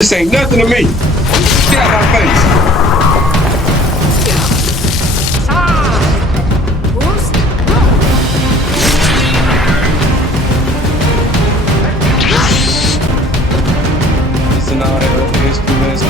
This ain't nothing to me. Get out my face. Listen, all that other instruments.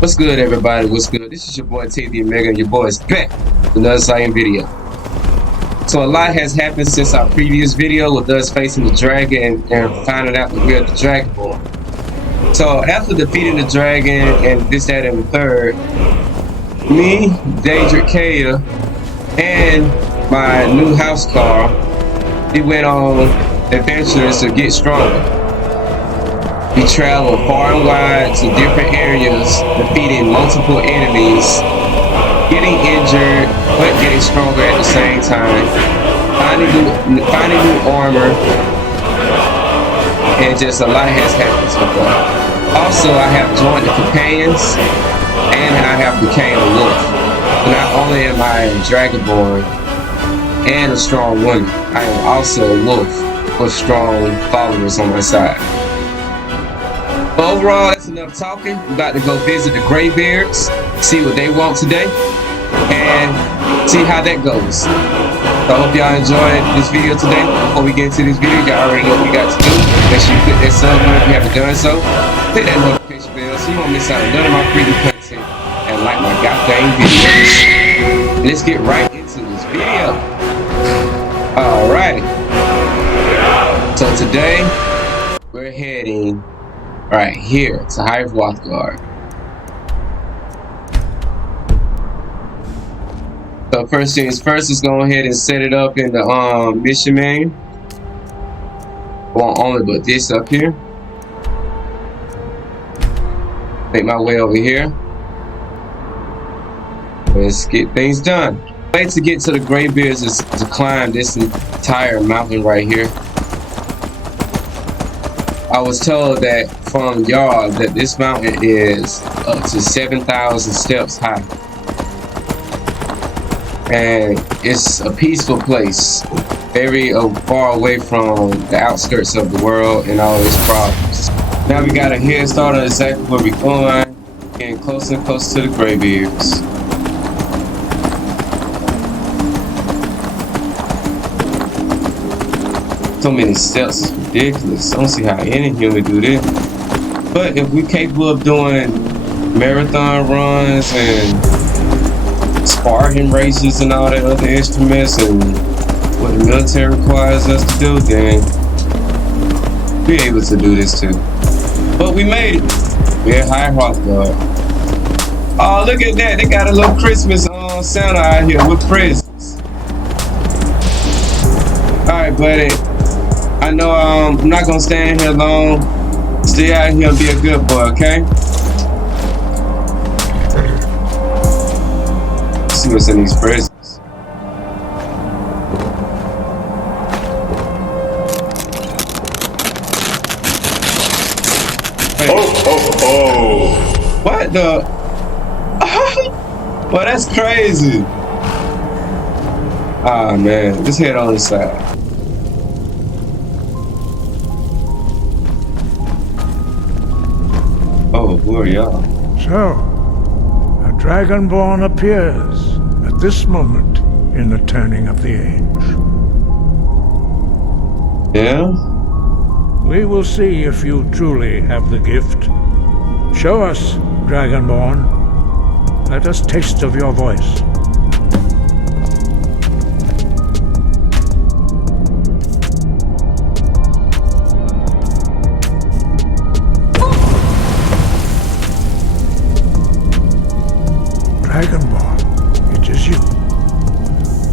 What's good, everybody? What's good? This is your boy TayTheOmega, and your boy is back with another exciting video. So a lot has happened since our previous video with us facing the dragon and finding out that we're the Dragonborn. So after defeating the dragon and this, that, and the third, me, TayTheOmega, and my new house car, we went on adventures to get stronger. We traveled far and wide to different areas, defeating multiple enemies, getting injured, but getting stronger at the same time, finding new armor, and just a lot has happened so far. Also, I have joined the companions, and I have become a wolf. Not only am I a Dragonborn and a strong woman, I am also a wolf with strong followers on my side. But overall, that's enough talking. We're about to go visit the Greybeards, see what they want today, and see how that goes. So I hope y'all enjoyed this video today. Before we get into this video, y'all already know what we got to do. Make sure you click that sub button if you haven't done so. Hit that notification bell so you won't miss out on none of my preview content. And like my goddamn videos. Let's get right into this video. Alrighty. So today, we're heading right here to High Hrothgar. So first things first, let's go ahead and set it up in the mission menu. Won't only but this up here. Make my way over here. Let's get things done. The way to get to the Greybeards is to climb this entire mountain right here. I was told that from y'all that this mountain is up to 7,000 steps high. And it's a peaceful place, very far away from the outskirts of the world and all its problems. Now we got a head start on exactly where we're going, getting closer and closer to the Greybeards. So many steps, it's ridiculous. I don't see how any human do this. But if we're capable of doing marathon runs and Spartan races and all that other instruments and what the military requires us to do, then we're able to do this too. But we made it. We're at High Hrothgar. Oh, look at that. They got a little Christmas Santa out here with presents. Alright, buddy. I know I'm not gonna stand here long. Stay out here and be a good boy, okay? Let's see what's in these presents. Hey. Oh. What the? Well, that's crazy. Ah, man. Let's head on the side. Oh, who are y'all? So, a Dragonborn appears at this moment in the turning of the age. Yeah? We will see if you truly have the gift. Show us, Dragonborn. Let us taste of your voice. Dragonborn, it is you.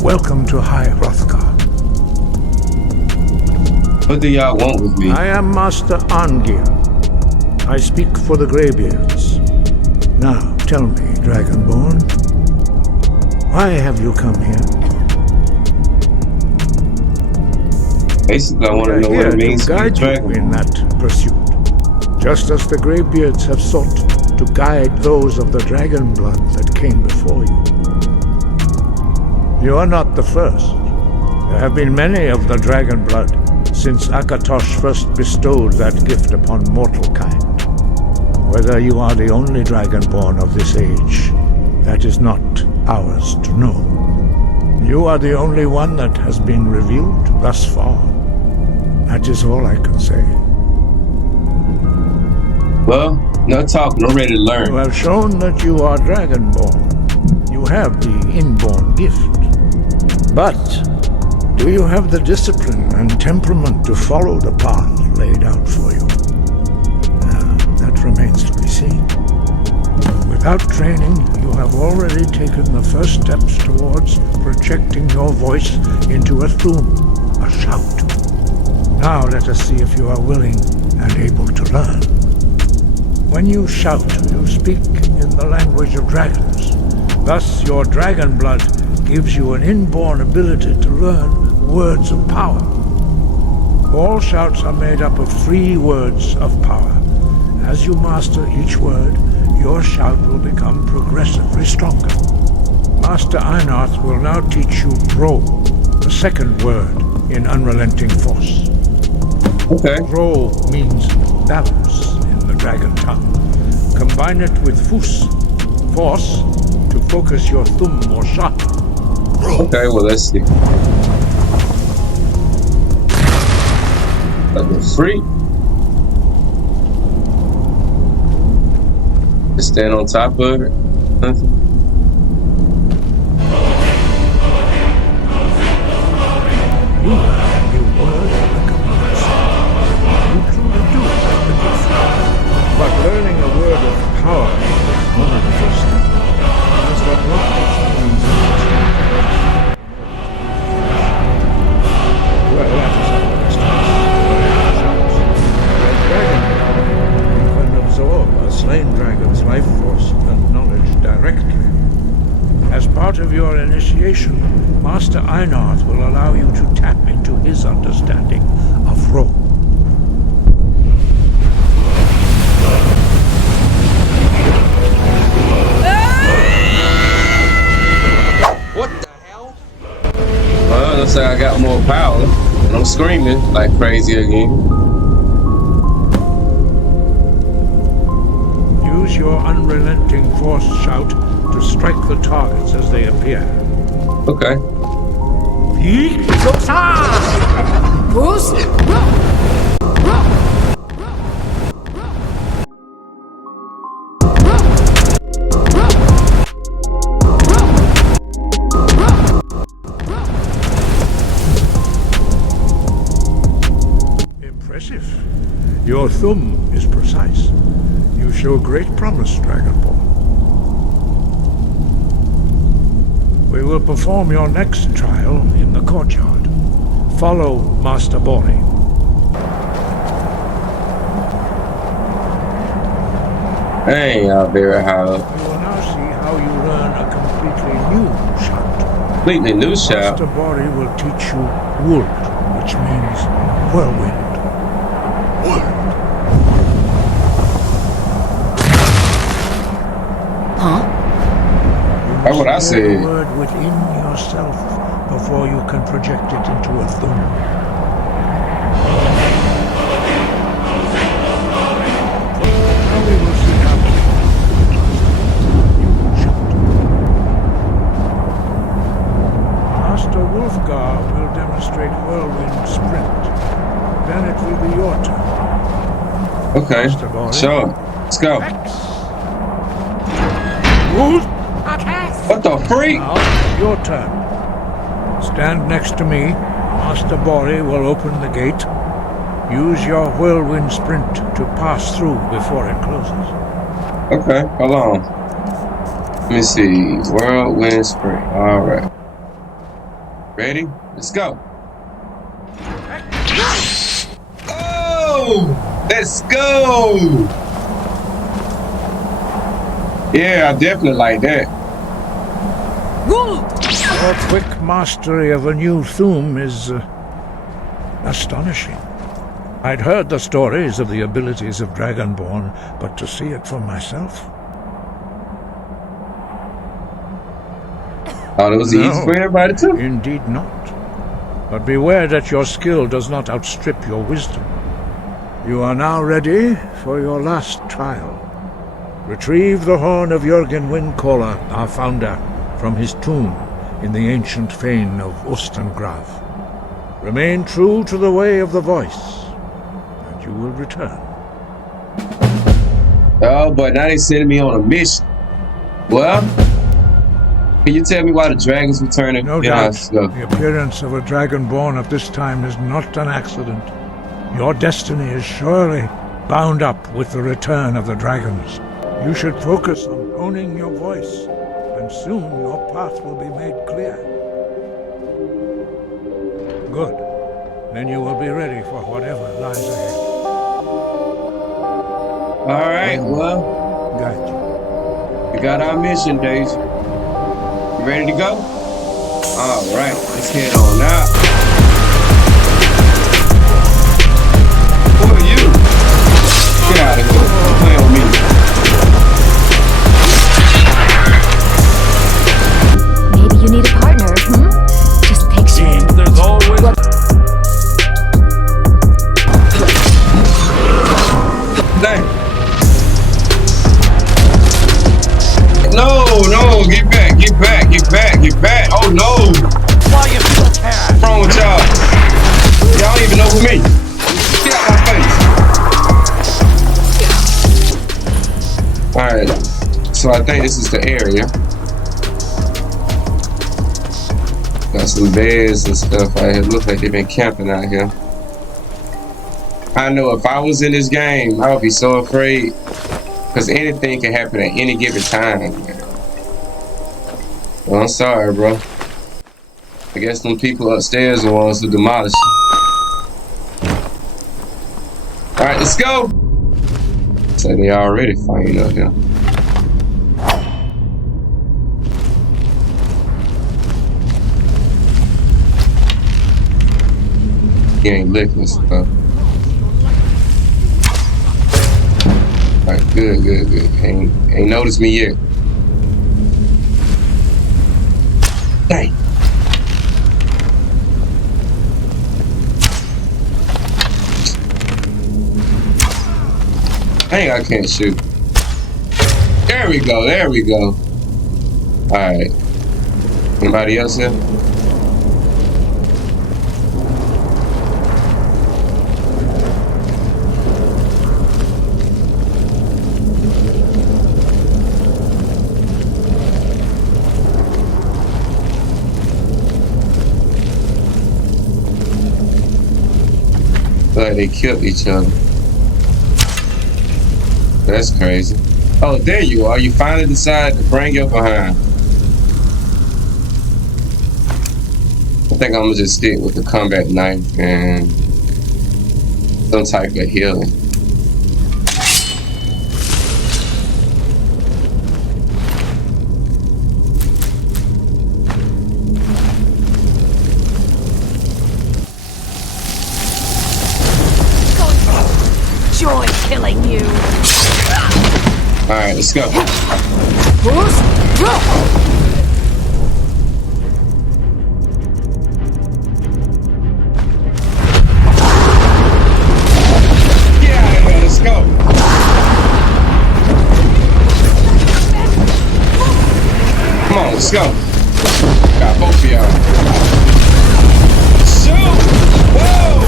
Welcome to High Hrothgar. What do y'all want with me? I am Master Angir. I speak for the Greybeards. Now, tell me, Dragonborn, Why have you come here? Basically, I want to know what it means to be a guide you dragon. in that pursuit, just as the Greybeards have sought to guide those of the dragon blood that came before you. You are not the first. There have been many of the dragon blood since Akatosh first bestowed that gift upon mortal kind. Whether you are the only dragonborn of this age, that is not ours to know. You are the only one that has been revealed thus far. That is all I can say. Well, no talking. I'm ready to learn. You have shown that you are dragonborn. You have the inborn gift. But do you have the discipline and temperament to follow the path laid out for you? That remains to be seen. Without training, you have already taken the first steps towards projecting your voice into a thum, a shout. Now let us see if you are willing and able to learn. When you shout, you speak in the language of dragons. Thus, your dragon blood gives you an inborn ability to learn words of power. All shouts are made up of 3 words of power. As you master each word, your shout will become progressively stronger. Master Einarth will now teach you Ro, the second word in Unrelenting Force. Okay. Ro means balance in the dragon tongue. Combine it with Fus, force, to focus your thumb or shot. Okay, well, let's see. Level 3. Just stand on top of it. Nothing. You learn a new word and become you truly do have the gift. But learning a word of power is only the first step. As that knowledge means well, that is another instance. You can absorb a slain dragon's life force and knowledge directly. As part of your initiation, Master Einarth will allow you to tap into his understanding of Ro. What the hell? Well, it looks like I got more power, and I'm screaming like crazy again. Use your unrelenting force shout to strike the targets as they appear. Okay. Impressive. Your thumb is precise. You show great promise, Dragonborn. We will perform your next trial in the courtyard. Follow Master Bori. Hey, y'all very high up. You will now see how you learn a completely new shout. Completely new shout. Master Bori will teach you Wold, which means whirlwind. That's what I said. The word within yourself before you can project it into a thum. Now we will see how you shout. Master Hrothgar will demonstrate whirlwind sprint. Then it will be your turn. Okay. Master Bori. Sure. Let's go. What the freak? Now it's your turn. Stand next to me. Master Bori will open the gate. Use your whirlwind sprint to pass through before it closes. Okay, hold on. Let me see. Whirlwind sprint. Alright. Ready? Let's go. Oh! Let's go! Yeah, I definitely like that. Your quick mastery of a new Thum is astonishing. I'd heard the stories of the abilities of Dragonborn, but to see it for myself? Oh, it was easy for everybody too. Indeed not. But beware that your skill does not outstrip your wisdom. You are now ready for your last trial. Retrieve the horn of Jürgen Windcaller, our founder, from his tomb in the ancient fane of Ostengrav. Remain true to the way of the voice, and you will return. Oh boy, now they sending me on a mission. Well, can you tell me why the dragons returning? No doubt, the appearance of a Dragonborn at this time is not an accident. Your destiny is surely bound up with the return of the dragons. You should focus on honing your voice, and soon your path will be made clear. Good. Then you will be ready for whatever lies ahead. All right, well, Got you. we got our mission, Daisy. You ready to go? All right, let's head on out. Who are you? Get out of here. Don't play on me. Maybe you need a partner, Just picture. There's always... Dang. No, get back, get back, get back, get back. Oh no. Why you still care? What's wrong with y'all? Y'all don't even know who me. Get out my face. Alright. So I think this is the area. Got some bears and stuff out here. Looks like they've been camping out here. I know if I was in this game, I would be so afraid. Because anything can happen at any given time. Well, I'm sorry, bro. I guess them people upstairs are the ones who demolish it. Alright, let's go! So they already fighting up here. He ain't licking stuff. Alright, good. Ain't noticed me yet. Dang. Dang, I can't shoot. There we go. Alright. Anybody else here? Like they killed each other. That's crazy. Oh, there you are. You finally decided to bring your behind. I think I'm gonna just stick with the combat knife and some type of healing. Joy killing you. Alright, let's go. Yeah, let's go. Come on, let's go. Got both of y'all. Shoot! Whoa!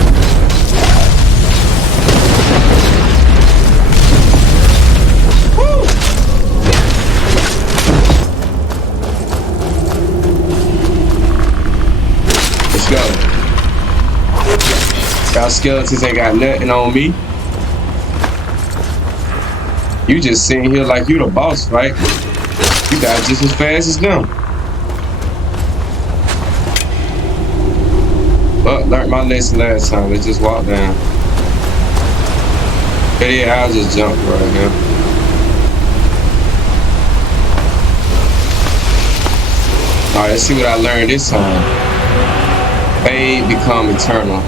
Let's go. Y'all skeletons ain't got nothing on me. You just sitting here like you the boss, right? You got just as fast as them. But learned my lesson last time. Let's just walk down. Yeah, I'll just jump right here. Alright, let's see what I learned this time. Fade become eternal.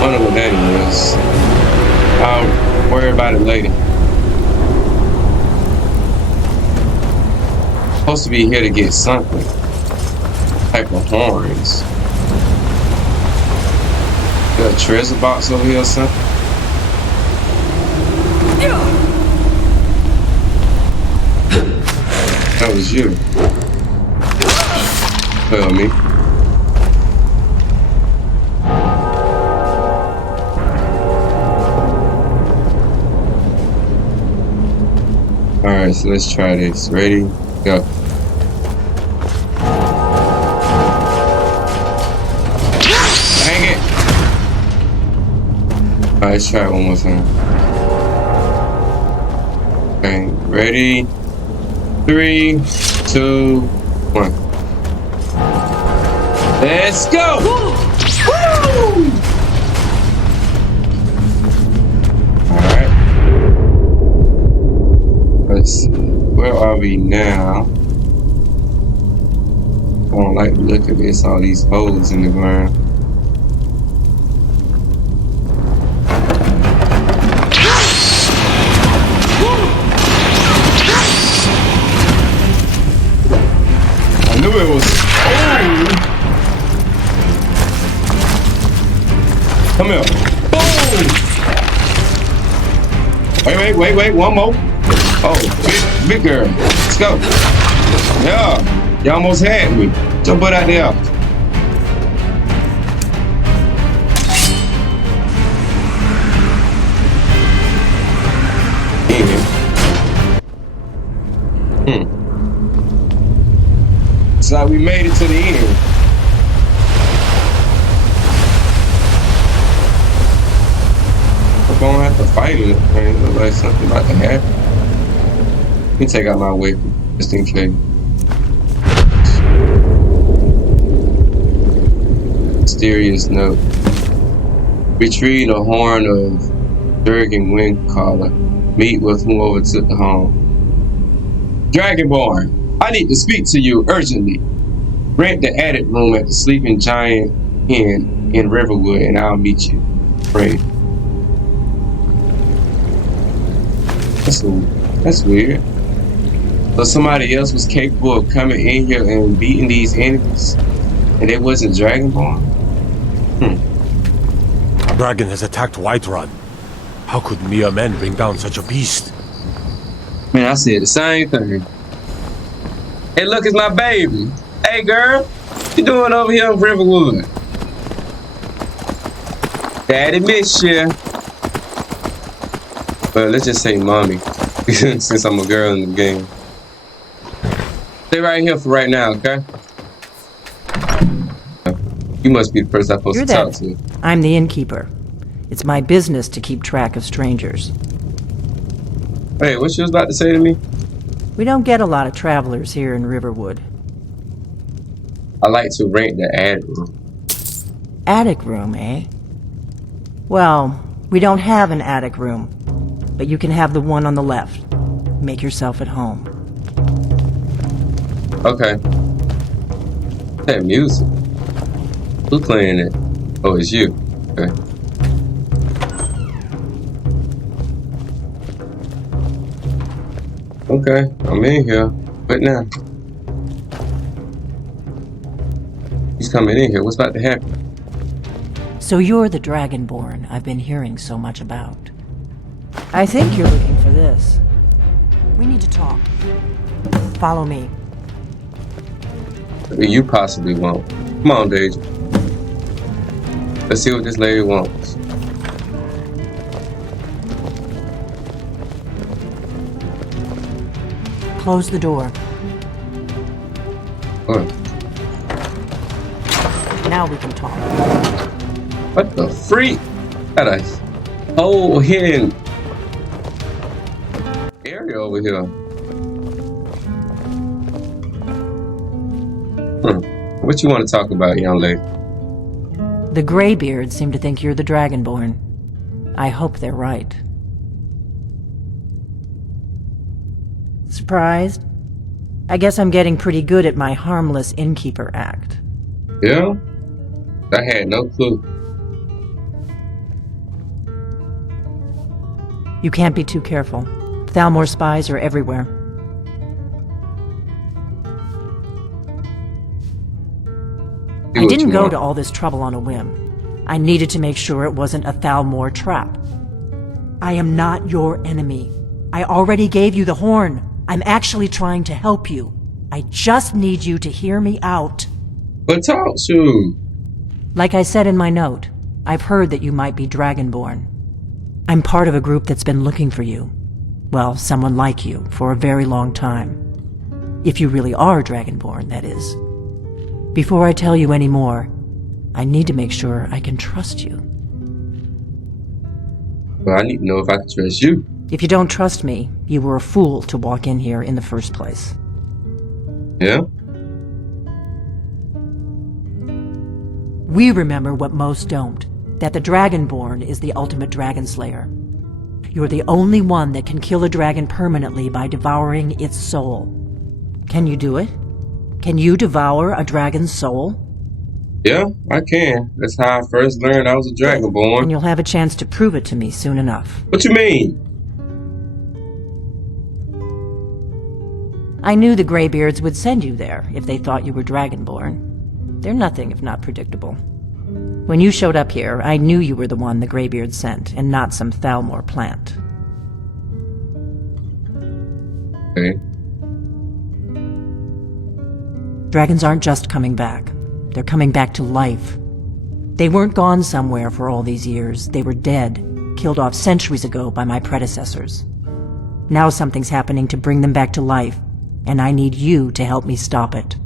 Wonder what that is. I'll worry about it later. Supposed to be here to get something. Type of horns. Got a treasure box over here or something? That was you. Tell me. Alright, so let's try this. Ready? Go. Dang it! Alright, let's try it one more time. Okay, ready? 3, 2, 1. Let's go! Woo! Alright. Let's see. Where are we now? I don't like the look of this, all these holes in the ground. I knew it was. Oh! Come here. Boom! Wait, one more. Oh, big girl. Let's go. Yeah, you almost had me. Jump butt out there. It's like we made it to the end. We're gonna have to fight it. Man, it looks like something about to happen. Let me take out my weapon, just in case. Mysterious note. Retrieve the horn of Dragon Windcaller. Meet with whoever took the home. Dragonborn, I need to speak to you urgently. Rent the attic room at the Sleeping Giant Inn in Riverwood, and I'll meet you. Pray. That's weird. So somebody else was capable of coming in here and beating these enemies, and it wasn't Dragonborn? A dragon has attacked Whiterun. How could mere men bring down such a beast? Man, I said the same thing. Hey, look, it's my baby. Hey, girl, what you doing over here in Riverwood? Daddy miss you. But let's just say mommy, since I'm a girl in the game. Stay right here for right now, okay? You must be the person I'm supposed to talk to. I'm the innkeeper. It's my business to keep track of strangers. Hey, what you was about to say to me? We don't get a lot of travelers here in Riverwood. I like to rent the attic room. Attic room, eh? Well, we don't have an attic room, but you can have the one on the left. Make yourself at home. Okay. That music. Who's playing it? Oh, it's you. Okay. Okay, I'm in here. What now? He's coming in here. What's about to happen? So you're the Dragonborn I've been hearing so much about. I think you're looking for this. We need to talk. Follow me. You possibly won't. Come on, Deja. Let's see what this lady wants. Close the door. What? Now we can talk. What the freak? Got a whole hidden area over here. What you want to talk about, young lady? The Greybeards seem to think you're the Dragonborn. I hope they're right. Surprised? I guess I'm getting pretty good at my harmless innkeeper act. Yeah? I had no clue. You can't be too careful. Thalmor spies are everywhere. I didn't go to all this trouble on a whim. I needed to make sure it wasn't a Thalmor trap. I am not your enemy. I already gave you the horn. I'm actually trying to help you. I just need you to hear me out. But talk to. Like I said in my note, I've heard that you might be Dragonborn. I'm part of a group that's been looking for you. Well, someone like you, for a very long time. If you really are Dragonborn, that is. Before I tell you any more, I need to make sure I can trust you. Well, I need to know if I can trust you. If you don't trust me, you were a fool to walk in here in the first place. Yeah? We remember what most don't, that the Dragonborn is the ultimate dragon slayer. You're the only one that can kill a dragon permanently by devouring its soul. Can you do it? Can you devour a dragon's soul? Yeah, I can. That's how I first learned I was a Dragonborn. And you'll have a chance to prove it to me soon enough. What you mean? I knew the Greybeards would send you there if they thought you were Dragonborn. They're nothing if not predictable. When you showed up here, I knew you were the one the Greybeards sent, and not some Thalmor plant. Okay. Dragons aren't just coming back. They're coming back to life. They weren't gone somewhere for all these years. They were dead, killed off centuries ago by my predecessors. Now something's happening to bring them back to life, and I need you to help me stop it.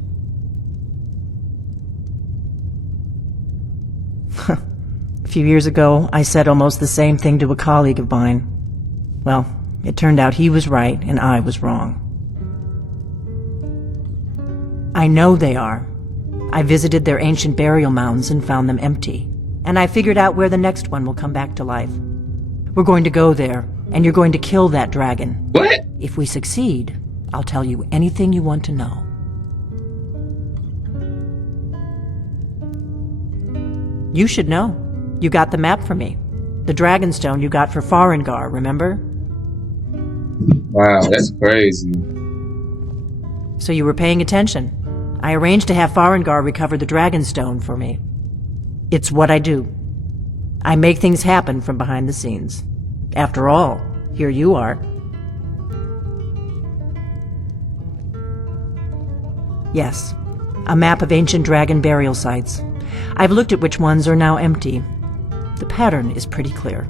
A few years ago, I said almost the same thing to a colleague of mine. Well, it turned out he was right and I was wrong. I know they are. I visited their ancient burial mounds and found them empty. And I figured out where the next one will come back to life. We're going to go there, and you're going to kill that dragon. What? If we succeed, I'll tell you anything you want to know. You should know. You got the map for me. The Dragonstone you got for Farengar, remember? Wow, that's crazy. So you were paying attention. I arranged to have Farengar recover the Dragonstone for me. It's what I do. I make things happen from behind the scenes. After all, here you are. Yes, a map of ancient dragon burial sites. I've looked at which ones are now empty. The pattern is pretty clear.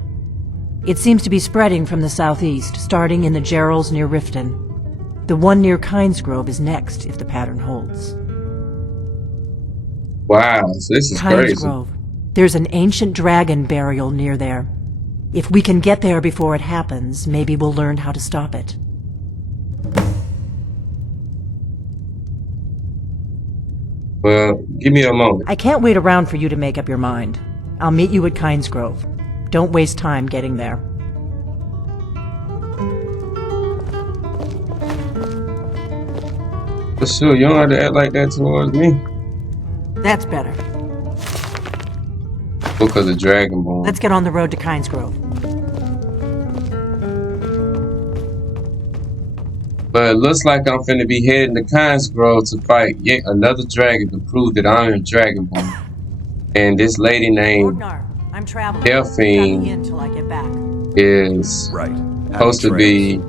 It seems to be spreading from the southeast, starting in the Gerals near Riften. The one near Kynesgrove is next, if the pattern holds. Wow, so this is crazy. Kynesgrove. There's an ancient dragon burial near there. If we can get there before it happens, maybe we'll learn how to stop it. Well, give me a moment. I can't wait around for you to make up your mind. I'll meet you at Kynesgrove. Don't waste time getting there. But sure, you don't have to act like that towards me. That's better. Because of Dragonborn. Let's get on the road to Kynesgrove. But it looks like I'm finna be heading to Kynesgrove to fight yet another dragon to prove that I'm a Dragonborn. And this lady named Hrothgar, I'm traveling. Delphine Got me in till I get back. is Right. supposed to be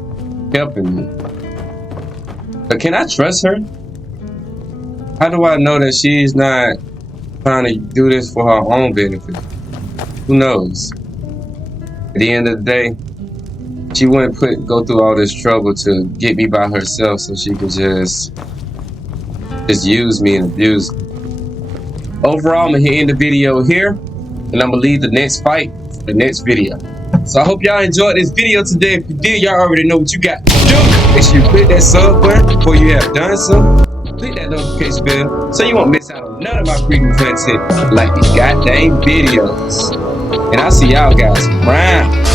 helping me. But can I trust her? How do I know that she's not trying to do this for her own benefit? Who knows? At the end of the day, she wouldn't go through all this trouble to get me by herself so she could just use me and abuse me. Overall, I'm gonna end the video here, and I'm gonna leave the next fight for the next video. So I hope y'all enjoyed this video today. If you did, y'all already know what you got to do. Make sure you click that sub button before you have done so. Click that notification bell so you won't miss out on none of my premium content like these goddamn videos. And I'll see y'all guys around.